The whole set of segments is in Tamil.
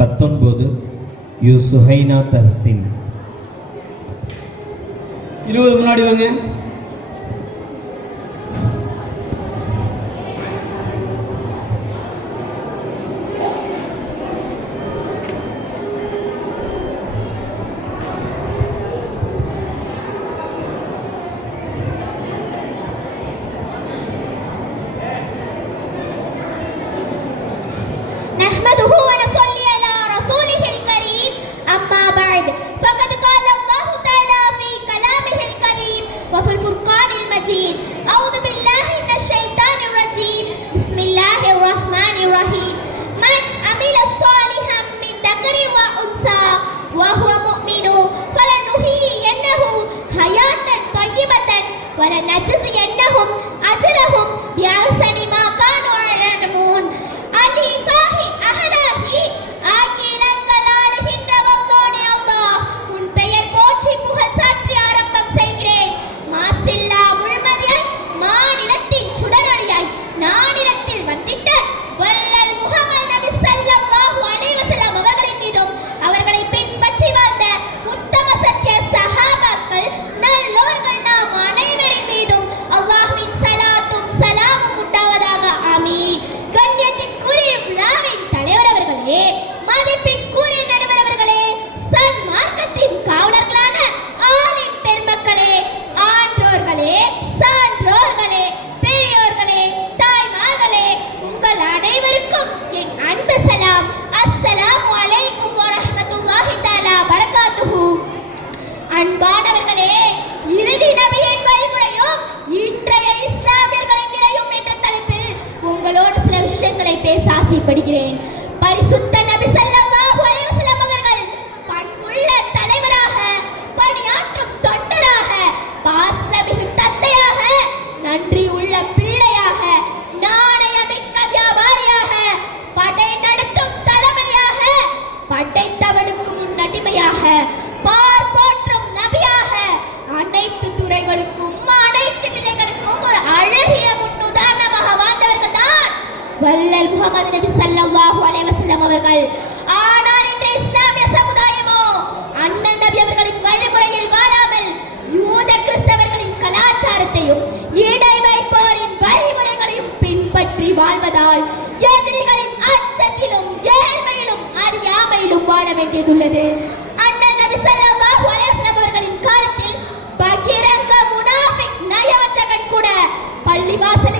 பத்தொன்பது யு சுஹைனா தஹசின். இருபது முன்னாடி வாங்க. نحمده எஸ் ஆசைப்படுகிறேன் வல்லல் முகமது நபி சல்லல்லாஹு அலைஹி வஸல்லம் அவர்கள் ஆனால் இன்றைய இஸ்லாமிய சமுதாயமோ அண்ணன் நபி அவர்களின் வழிமுறையில் வாழாமல் யூத கிறிஸ்தவர்களின் கலாச்சாரத்தையும் இடை வைப்போரின் வழிமுறைகளையும் பின்பற்றி வாழ்வதால் எதிரிகளின் அச்சத்திலும் ஏழ்மையிலும் அறியாமையிலும் வாழ வேண்டியதுள்ளது அண்ணன் நபி சல்லல்லாஹு அலைஹி வஸல்லம் அவர்களின் காலத்தில் பகிரங்க முனாஃபிக் நயவஞ்சகன் கூட பள்ளிவாசலில்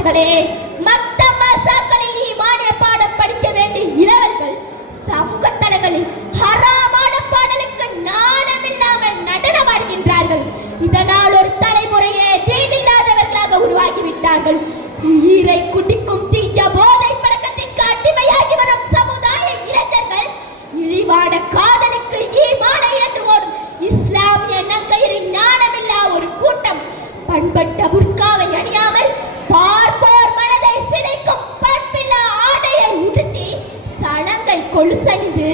おかれ கொலுசணிந்து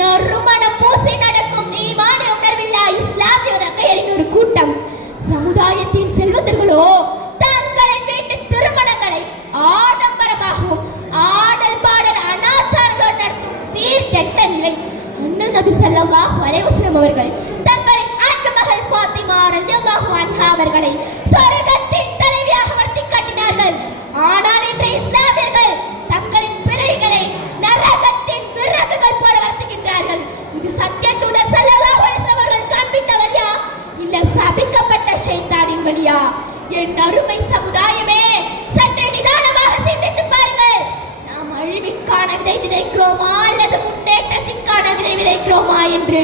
நறுமண பூசி நடக்கும் ஈமானிய உணர்வில்லா இஸ்லாமிய ரகையரின் ஒரு கூட்டம். சமுதாயத்தின் செல்வந்தர்களோ தங்களின் வீட்டு திருமணங்களை ஆடம்பரமாகவும் ஆடல் பாடல் அனாச்சாரங்கள் நடத்தும் சீர் கெட்ட நிலை. அண்ணன் நபி ஸல்லல்லாஹு அலைஹி அவர்கள் தங்களின் அன்பு மகள் ஃபாத்திமா ரலியல்லாஹு அன்ஹா அவர்களை சொர்க்கத்தின் தலைவியாக வளர்த்தி காட்டினார்கள். ஆனால் என்று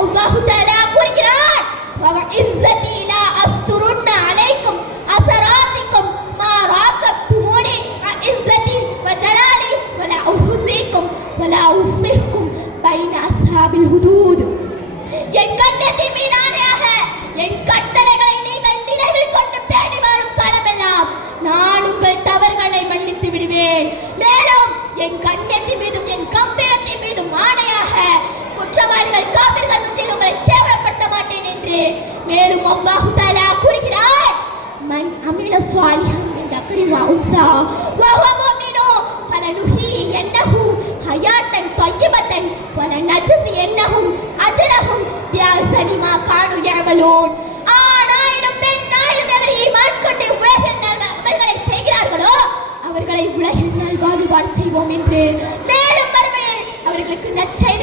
அல்லாஹு தஆலா கூறுகிறார். வ இஸ்ஸதி லா அஸ்துருன்ன அலைக்கும் அசராதிக்கும் மா ராகப்துமுனி வ இஸ்ஸதி வ ஜலாலி வ லா உஹ்சிக்கும் வ லா உஃலிஹ்கும் பைன அஸ்ஹாபில் ஹுதூத். என் கண்ணத்தின் மீதானேக என் கட்டளைகளை நீங்கள் நினைவில் கொண்டு பேணி வாழும் காலமெல்லாம் நான் உங்கள் தவறுகளை மன்னித்து விடுவேன். மேலும் என் கண்ணியத்தின் மீது என்று மேலும் அல்லாஹு தாலா கூறுகிறார் மன் அமில சாலிஹம் என்ற கரிவா உன்சா வஹுவ முஃமினு ஃபலனுஹி என்னஹு ஹயாத்தன் தய்யிபத்தன் வலநஜஸி என்னஹும் அஜரஹும் பிஅஹ்சனி மா கானு யஅமலூன் ஆனாயிரம் பெண்ணாயிரம் எவர் ஈமான் கொண்டு உலகில் நல்வல்களை செய்கிறார்களோ அவர்களை உலகில் நல்வாழ்வு வாழ் செய்வோம் என்று மேலும் அவர்களுக்கு நற்செய்தி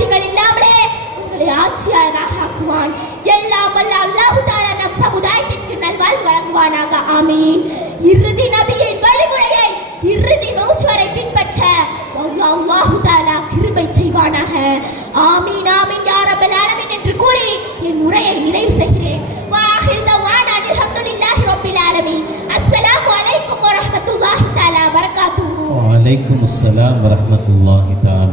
விதிகள் இல்லாமலே உங்களை ஆட்சியாளராக ஆக்குவான். எல்லாம் வல்ல அல்லாஹு தஆலா நம் சமுதாயத்திற்கு நல்வாழ்வு வழங்குவானாக. ஆமீன். இறுதி நபியின் வழிமுறையை இறுதி மூச்சு வரை பின்பற்ற வல்ல அல்லாஹு தஆலா கிருபை செய்வானாக. ஆமீன் ஆமீன் யாரபல் ஆலமின் என்று கூறி என் உரையை நிறைவு செய்கிறேன். வாஹிர் தவானா அல்ஹம்துலில்லாஹி ரப்பில் ஆலமீன். அஸ்ஸலாமு அலைக்கும் வரஹ்மத்துல்லாஹி தஆலா வபரகாத்துஹு வலைக்கும் அஸ்ஸலாம் வரஹ்மத்துல்லாஹி தஆலா